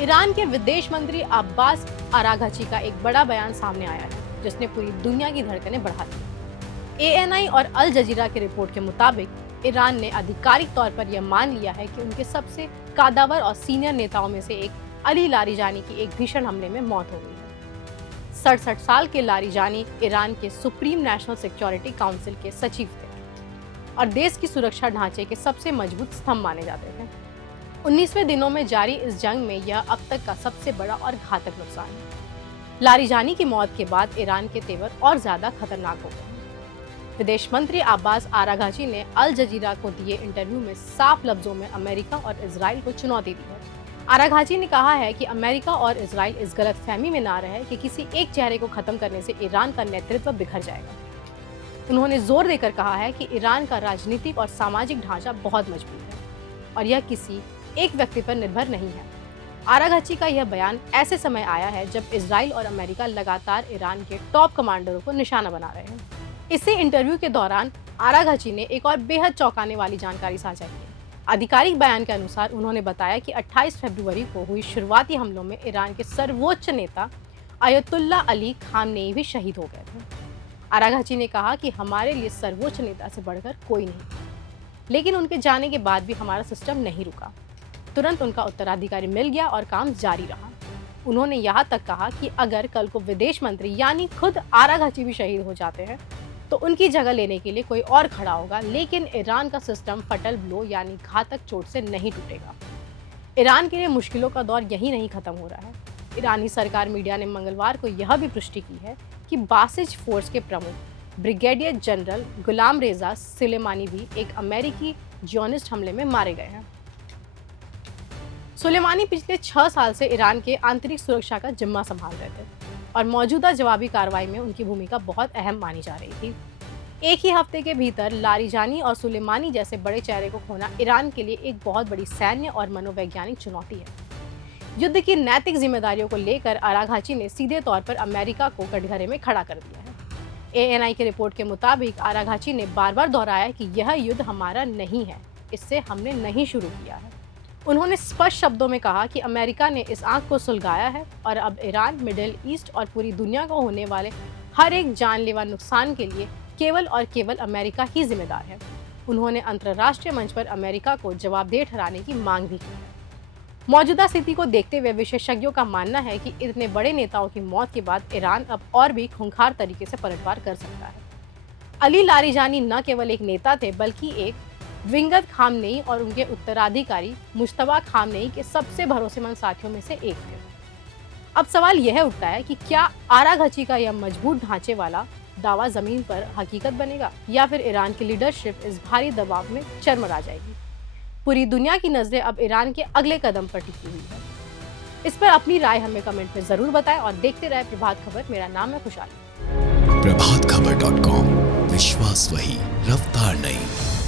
Iran के विदेश मंत्री अब्बास अराघची का एक बड़ा बयान सामने आया है जिसने पूरी दुनिया की धड़कनें बढ़ा दी। एएनआई और अल जजीरा की रिपोर्ट के मुताबिक ईरान ने आधिकारिक तौर पर यह मान लिया है कि उनके सबसे कादावर और सीनियर नेताओं में से एक अली लारिजानी की एक भीषण हमले में मौत हो गई है। 67 साल के लारिजानी ईरान के सुप्रीम नेशनल सिक्योरिटी काउंसिल के सचिव थे और देश की सुरक्षा ढांचे के सबसे मजबूत स्तंभ माने जाते थे। 19वें दिनों में जारी इस जंग में यह अब तक का सबसे बड़ा और घातक नुकसान है। लारिजानी की मौत के बाद ईरान के तेवर और ज्यादा खतरनाक हो गए। विदेश मंत्री अब्बास अराघची ने अल जजीरा को दिए इंटरव्यू में साफ लफ्जों में अमेरिका और इजराइल को चुनौती दी है। अराघची ने कहा है कि अमेरिका और इजराइल इस गलतफहमी में ना रहे कि किसी एक चेहरे को खत्म करने से ईरान का नेतृत्व बिखर जाएगा। उन्होंने जोर देकर कहा है कि ईरान का राजनीतिक और सामाजिक ढांचा बहुत मजबूत है और यह किसी एक व्यक्ति पर निर्भर नहीं है। अराघची का यह बयान ऐसे समय आया है जब इजराइल और अमेरिका लगातार ईरान के टॉप कमांडरों को निशाना बना रहे हैं। इसी इंटरव्यू के दौरान अराघची ने एक और बेहद चौंकाने वाली जानकारी साझा की। आधिकारिक बयान के अनुसार उन्होंने बताया कि 28 फरवरी को हुई शुरुआती हमलों में ईरान के सर्वोच्च नेता अयतुल्ला अली खामनेई भी शहीद हो गए थे। अराघची ने कहा कि हमारे लिए सर्वोच्च नेता से बढ़कर कोई नहीं, लेकिन उनके जाने के बाद भी हमारा सिस्टम नहीं रुका। तुरंत उनका उत्तराधिकारी मिल गया और काम जारी रहा। उन्होंने यहाँ तक कहा कि अगर कल को विदेश मंत्री यानी खुद अराघची भी शहीद हो जाते हैं तो उनकी जगह लेने के लिए कोई और खड़ा होगा, लेकिन ईरान का सिस्टम फटल ब्लो यानी घातक चोट से नहीं टूटेगा। ईरान के लिए मुश्किलों का दौर यही नहीं खत्म हो रहा है। ईरानी सरकार मीडिया ने मंगलवार को यह भी पुष्टि की है कि बासिज फोर्स के प्रमुख ब्रिगेडियर जनरल गुलाम रेजा सुलेमानी भी एक अमेरिकी जियोनिस्ट हमले में मारे गए हैं। सुलेमानी पिछले 6 साल से ईरान के आंतरिक सुरक्षा का जिम्मा संभाल रहे थे और मौजूदा जवाबी कार्रवाई में उनकी भूमिका बहुत अहम मानी जा रही थी। एक ही हफ्ते के भीतर लारिजानी और सुलेमानी जैसे बड़े चेहरे को खोना ईरान के लिए एक बहुत बड़ी सैन्य और मनोवैज्ञानिक चुनौती है। युद्ध की नैतिक जिम्मेदारियों को लेकर अराघची ने सीधे तौर पर अमेरिका को कटघरे में खड़ा कर दिया है। एएनआई की रिपोर्ट के मुताबिक अराघची ने बार बार दोहराया कि यह युद्ध हमारा नहीं है, इससे हमने नहीं शुरू किया है। उन्होंने स्पष्ट शब्दों में कहा कि अमेरिका ने इस आंख को सुलगाया है और अब ईरान, मिडिल ईस्ट और पूरी दुनिया को होने वाले हर एक जानलेवा नुकसान के लिए केवल और केवल अमेरिका ही जिम्मेदार है। उन्होंने अंतर्राष्ट्रीय मंच पर अमेरिका को जवाबदेह ठहराने की मांग भी की है। मौजूदा स्थिति को देखते हुए विशेषज्ञों का मानना है कि इतने बड़े नेताओं की मौत के बाद ईरान अब और भी खूंखार तरीके से पलटवार कर सकता है। अली लारिजानी न केवल एक नेता थे बल्कि एक विंगत खामनेई और उनके उत्तराधिकारी मुश्तबा खामनेई के सबसे भरोसेमंद साथियों में से एक थे। अब सवाल यह उठता है कि क्या अराघची का यह मजबूत ढांचे वाला दावा जमीन पर हकीकत बनेगा या फिर ईरान की लीडरशिप इस भारी दबाव में चरमरा जाएगी। पूरी दुनिया की नजरें अब ईरान के अगले कदम पर टिकी हुई है। इस पर अपनी राय हमें कमेंट में जरूर बताएं और देखते रहे प्रभात खबर। मेरा नाम है खुशहाली। प्रभातखबर.com, विश्वास वही, रफ्तार नहीं।